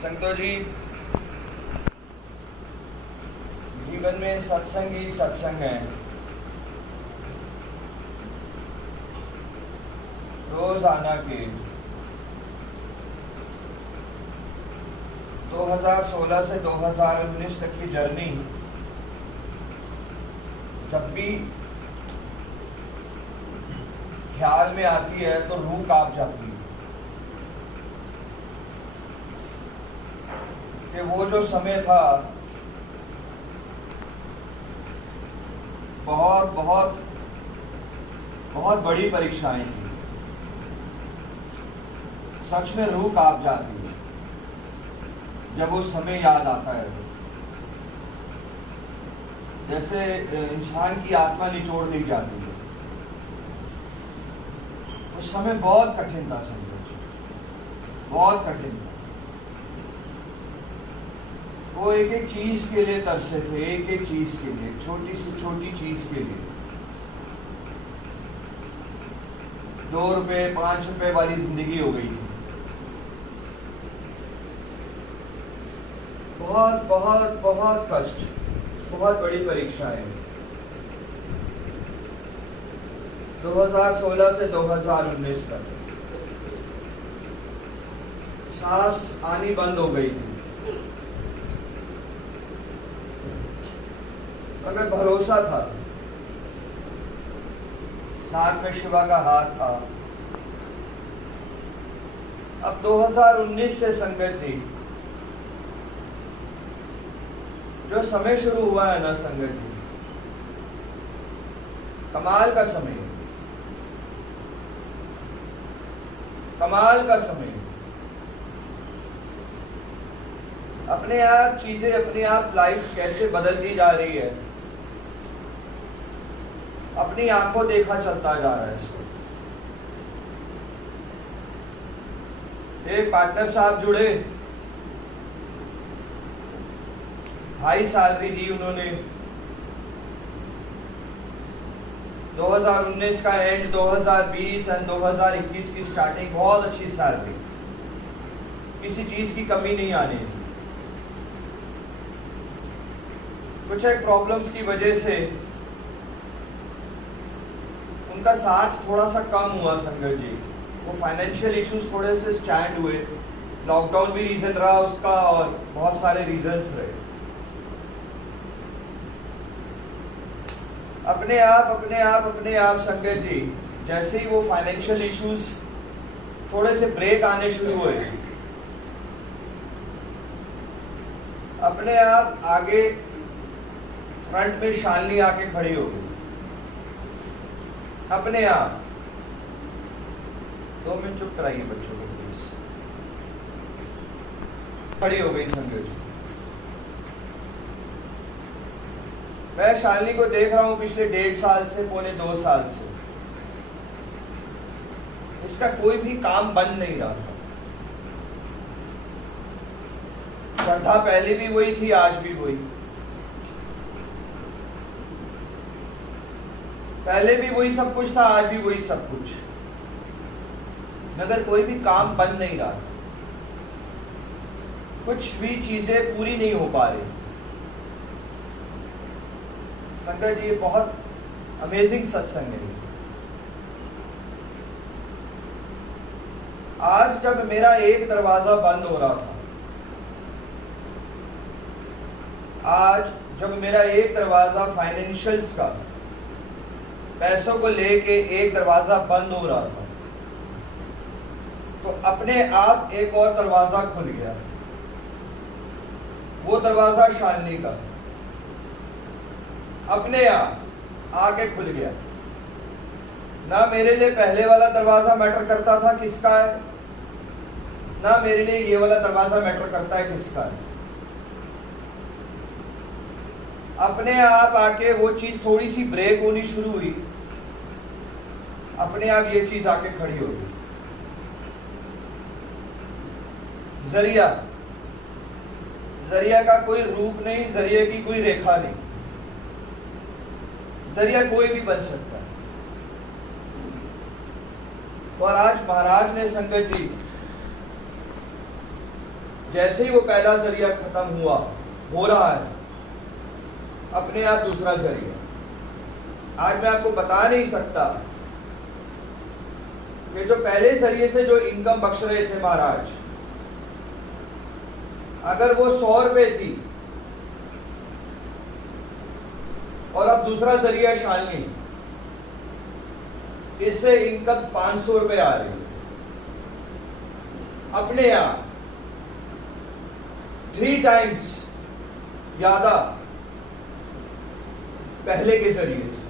संतो जी, जीवन में सत्संग ही सत्संग है। रोजाना के 2016 से 2019 तक की जर्नी जब भी ख्याल में आती है तो रूह कांप जाती है कि वो जो समय था बहुत बहुत बहुत बड़ी परीक्षाएं थी। सच में रूह कांप जाती है जब वो समय याद आता है। जैसे इंसान की आत्मा निचोड़ दी जाती है। उस समय बहुत कठिन था संघर्ष, बहुत कठिन था। वो एक एक चीज के लिए तरसे थे, एक एक चीज के लिए, छोटी से छोटी चीज के लिए। 2 रुपए 5 रुपए वाली जिंदगी हो गई थी। बहुत बहुत बहुत कष्ट, बहुत बड़ी परीक्षाएं। 2016 से 2019 तक सांस आनी बंद हो गई थी, मगर भरोसा था, साथ में शिवा का हाथ था। अब 2019 से संगत जी जो समय शुरू हुआ है ना संगत जी, कमाल का समय, कमाल का समय। अपने आप चीजें, अपने आप लाइफ कैसे बदलती जा रही है, अपनी आंखों देखा चलता जा रहा है इसको। एक पार्टनर साहब जुड़े, हाई सैलरी दी उन्होंने। 2019 का एंड, 2020 एंड 2021 की स्टार्टिंग, बहुत अच्छी सैलरी, किसी चीज की कमी नहीं आने दी। कुछ एक प्रॉब्लम्स की वजह से उनका साथ थोड़ा सा कम हुआ संगत जी। वो फाइनेंशियल इश्यूज थोड़े से स्टैंड हुए। लॉकडाउन भी रीजन रहा उसका, और बहुत सारे रीजंस रहे। अपने आप संगत जी, जैसे ही वो फाइनेंशियल इश्यूज थोड़े से ब्रेक आने शुरू हुए, अपने आप आगे फ्रंट में शालिनी आके खड़ी हो गई। अपने आप 2 मिनट चुप कराइए बच्चों को प्लीज। खड़ी हो गई संगत जी। मैं शालिनी को देख रहा हूं पिछले 1.5 साल से, पौने 2 साल से। इसका कोई भी काम बन नहीं रहा था। श्रद्धा पहले भी वही थी, आज भी वही। पहले भी वही सब कुछ था, आज भी वही सब कुछ, मगर कोई भी काम बन नहीं रहा। कुछ भी चीजें पूरी नहीं हो पा रही। संगत जी, बहुत अमेजिंग सत्संग है। आज जब मेरा एक दरवाजा बंद हो रहा था, आज जब मेरा एक दरवाजा फाइनेंशियल्स का, पैसों को लेके एक दरवाजा बंद हो रहा था, तो अपने आप एक और दरवाजा खुल गया। वो दरवाजा शालिनी का अपने आप आके खुल गया। ना मेरे लिए पहले वाला दरवाजा मैटर करता था किसका है, ना मेरे लिए ये वाला दरवाजा मैटर करता है किसका है। अपने आप आके वो चीज थोड़ी सी ब्रेक होनी शुरू हुई, अपने आप ये चीज आके खड़ी हो गई। जरिया, जरिया का कोई रूप नहीं, जरिए की कोई रेखा नहीं। जरिया कोई भी बन सकता है। और आज महाराज ने संगत जी जैसे ही वो पहला जरिया खत्म हुआ, हो रहा है, अपने आप दूसरा जरिया। आज मैं आपको बता नहीं सकता कि जो पहले जरिए से जो इनकम बख्श रहे थे महाराज, अगर वो 100 रुपए थी और अब दूसरा जरिया शालिनी, इससे इनकम 500 रुपए आ रही है अपने आप 3 टाइम्स ज्यादा पहले के जरिए से।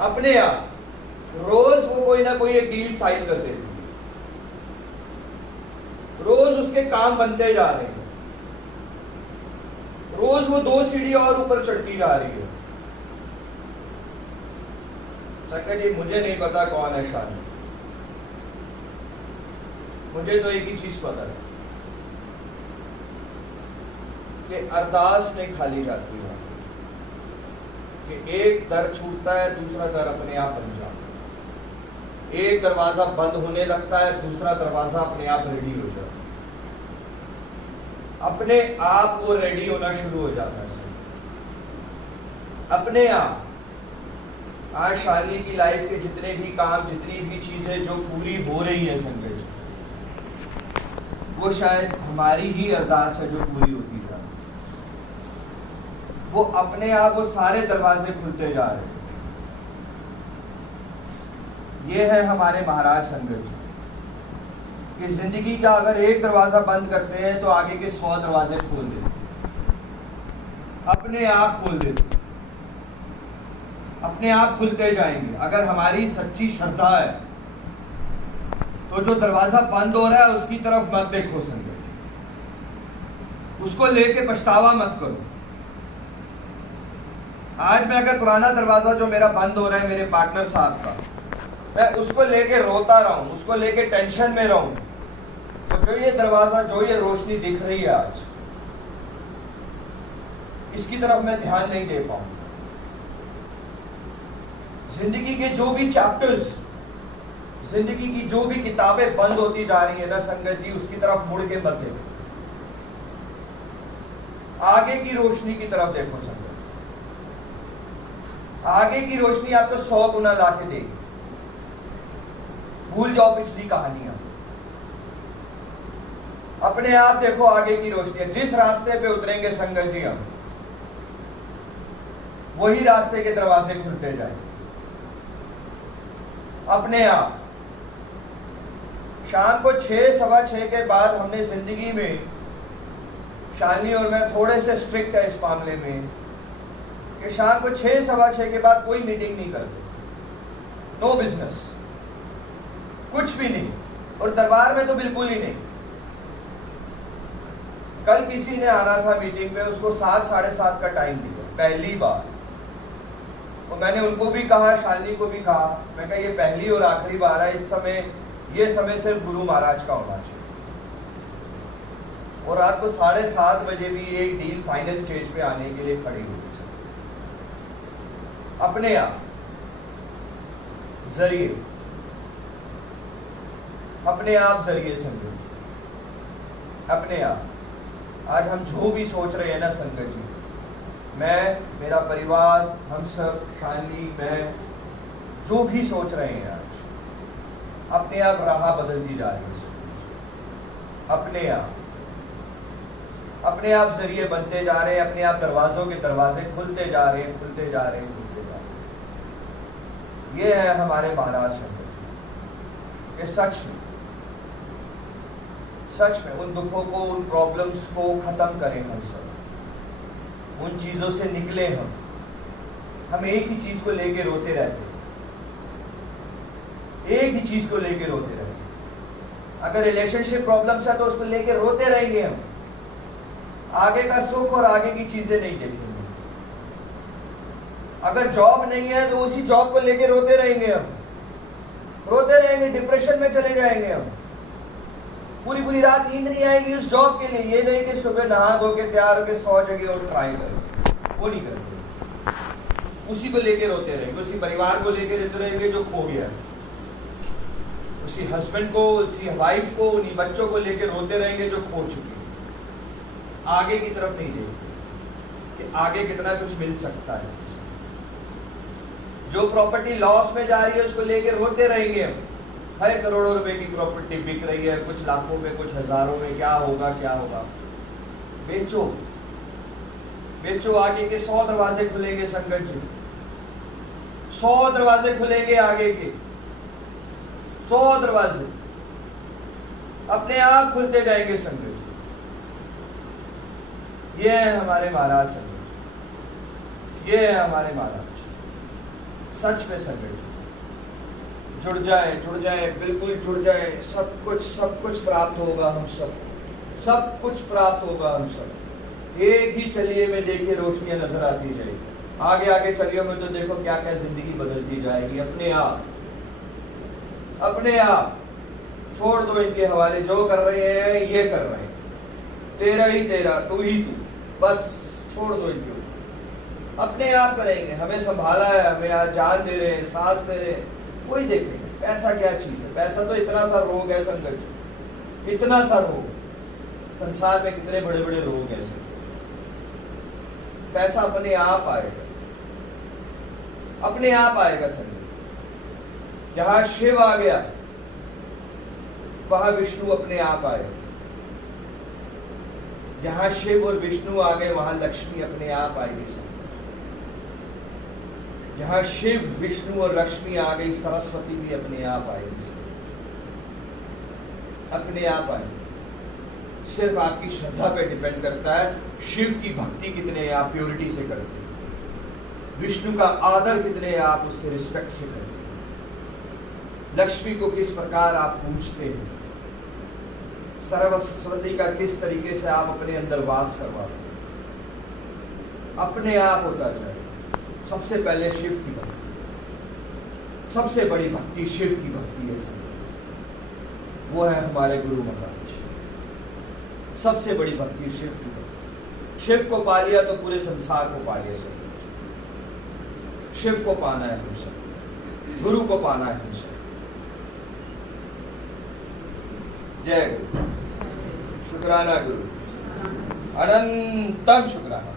अपने आप रोज वो कोई ना कोई एक डील साइन कर देती है, रोज उसके काम बनते जा रहे हैं, रोज वो 2 सीढ़ी और ऊपर चढ़ती जा रही है। संकट जी, मुझे नहीं पता कौन है शालिनी, मुझे तो एक ही चीज पता है कि अरदास नहीं खाली जाती है, कि एक दर छूटता है, दूसरा दर अपने आप बन जाता है। एक दरवाजा बंद होने लगता है, दूसरा दरवाजा अपने आप रेडी हो जाता है, अपने आप वो रेडी होना शुरू हो जाता है सर, अपने आप। आज शालिनी की लाइफ के जितने भी काम, जितनी भी चीजें जो पूरी हो रही है संकट जी, वो शायद हमारी ही अरदास है जो पूरी होती जा रही है। वो अपने आप वो सारे दरवाजे खुलते जा रहे हैं। ये है हमारे महाराज संकट जी कि जिंदगी का अगर एक दरवाजा बंद करते हैं तो आगे के 100 दरवाजे खोल देते, अपने आप खोल देते, अपने आप खुलते जाएंगे। अगर हमारी सच्ची श्रद्धा है तो जो दरवाजा बंद हो रहा है उसकी तरफ मत देखो संगत, उसको लेके पछतावा मत करो। आज मैं अगर पुराना दरवाजा जो मेरा बंद हो रहा है मेरे पार्टनर साहब का, मैं उसको लेके रोता रहूं, उसको लेके टेंशन में रहूं, तो जो ये दरवाजा, जो ये रोशनी दिख रही है आज, इसकी तरफ मैं ध्यान नहीं दे पाऊंगा। जिंदगी के जो भी चैप्टर्स, जिंदगी की जो भी किताबें बंद होती जा रही है ना संगत जी, उसकी तरफ मुड़ के मत देखो, आगे की रोशनी की तरफ देखो संगत। आगे की रोशनी आपको 100 गुना ला के देगी। भूल जाओ पिछली कहानियां, अपने आप देखो आगे की रोशनी। जिस रास्ते पे उतरेंगे संगत जी हम, वही रास्ते के दरवाजे खुलते जाएंगे अपने आप। शाम को 6, सवा 6 के बाद हमने जिंदगी में, शालिनी और मैं थोड़े से स्ट्रिक्ट है इस मामले में कि शाम को 6, सवा 6 के बाद कोई मीटिंग नहीं करते, नो बिजनेस, कुछ भी नहीं। और दरबार में तो बिल्कुल ही नहीं। कल किसी ने आना था मीटिंग पे, उसको 7, साढ़े 7 का टाइम दिया पहली बार। और मैंने उनको भी कहा, शालिनी को भी कहा, मैं कहा ये पहली और आखिरी बार है, इस समय ये समय सिर्फ गुरु महाराज का होना चाहिए। और रात को 7:30 बजे भी एक डील फाइनल स्टेज पे आने के लिए खड़ी हुई अपने आप जरिए, अपने आप जरिए समझो, अपने आप। आज हम जो भी सोच रहे हैं ना संकट जी, मैं, मेरा परिवार, हम सब, शालिनी, मैं, जो भी सोच रहे हैं आज, अपने आप राह बदलती जा रही है, अपने आप, अपने आप जरिए बनते जा रहे हैं, अपने आप दरवाजों के दरवाजे खुलते जा रहे हैं, खुलते जा रहे हैं, खुलते जा रहे हैं। ये है हमारे महाराज संकट। ये सच में, सच में उन दुखों को, उन प्रॉब्लम्स को खत्म करें हम सब, उन चीजों से निकले हम एक ही चीज को लेके रोते रहते, एक ही चीज को लेके रोते रहते। अगर रिलेशनशिप प्रॉब्लम्स है तो उसको लेके रोते रहेंगे हम, आगे का सुख और आगे की चीजें नहीं देखेंगे। अगर जॉब नहीं है तो उसी जॉब को लेके रोते रहेंगे हम, रोते रहेंगे, डिप्रेशन में चले जाएंगे हम, पूरी पूरी रात नींद नहीं आएगी उस जॉब के लिए। ये नहीं कि सुबह नहा धो के तैयार होकर 100 जगह और ट्राई करें, वो नहीं करते। उसी को लेके रोते रहेंगे, उसी परिवार को लेके रोते रहेंगे जो खो गया, उसी हस्बैंड को, उसी वाइफ को, उन्हीं बच्चों को लेकर रोते रहेंगे जो खो चुके हैं। आगे की तरफ नहीं देखेंगे कि आगे कितना कुछ मिल सकता है। जो प्रॉपर्टी लॉस में जा रही है उसको लेकर रोते रहेंगे हम, है करोड़ों रुपए की प्रॉपर्टी बिक रही है, कुछ लाखों में, कुछ हजारों में, क्या होगा क्या होगा। बेचो बेचो, आगे के 100 दरवाजे खुलेंगे संगत जी, 100 दरवाजे खुलेंगे आगे के, 100 दरवाजे अपने आप खुलते जाएंगे संगत जी। ये है हमारे महाराज संगत, ये है हमारे महाराज। सच में संगत जुड़ जाए, बिल्कुल जुड़ जाए। सब कुछ प्राप्त होगा हम सब कुछ प्राप्त होगा हम सब। एक ही चलिए में देखिए रोशनियां नजर आती जाएगी, आगे आगे चलिए में तो देखो क्या क्या जिंदगी बदलती जाएगी अपने आप। छोड़ दो इनके हवाले, जो कर रहे हैं ये कर रहे हैं, तेरा ही तेरा, तू ही तू, बस छोड़ दो इनके ऊपर। अपने आप करेंगे, हमें संभाला है, हमें आज जान दे रहे हैं, सांस दे रहे हैं, कोई देखेंगे। पैसा क्या चीज है? पैसा तो इतना सा रोग है संगत, इतना सा रोग। संसार में कितने बड़े बड़े रोग हैं। पैसा अपने आप आएगा, अपने आप आएगा संगत। जहां शिव आ गया वहां विष्णु अपने आप आएगा। जहां शिव और विष्णु आ गए वहां लक्ष्मी अपने आप आएगी संगत। जहां शिव, विष्णु और लक्ष्मी आ गई, सरस्वती भी अपने आप आएगी, अपने आप आएगी। सिर्फ आपकी श्रद्धा पे डिपेंड करता है, शिव की भक्ति कितने आप प्योरिटी से करते हैं, विष्णु का आदर कितने आप उससे रिस्पेक्ट से करते हैं, लक्ष्मी को किस प्रकार आप पूजते हैं, सरस्वती का किस तरीके से आप अपने अंदर वास करवाते हैं। अपने आप होता जाए। सबसे पहले शिव की भक्ति, सबसे बड़ी भक्ति शिव की भक्ति है सब। वो है हमारे गुरु महाराज। सबसे बड़ी भक्ति शिव की भक्ति। शिव को पा लिया तो पूरे संसार को पा लिया सब। शिव को पाना है हम सब, गुरु को पाना है हम सब। जय गुरु। शुक्राना गुरु, अनंतम शुक्राना।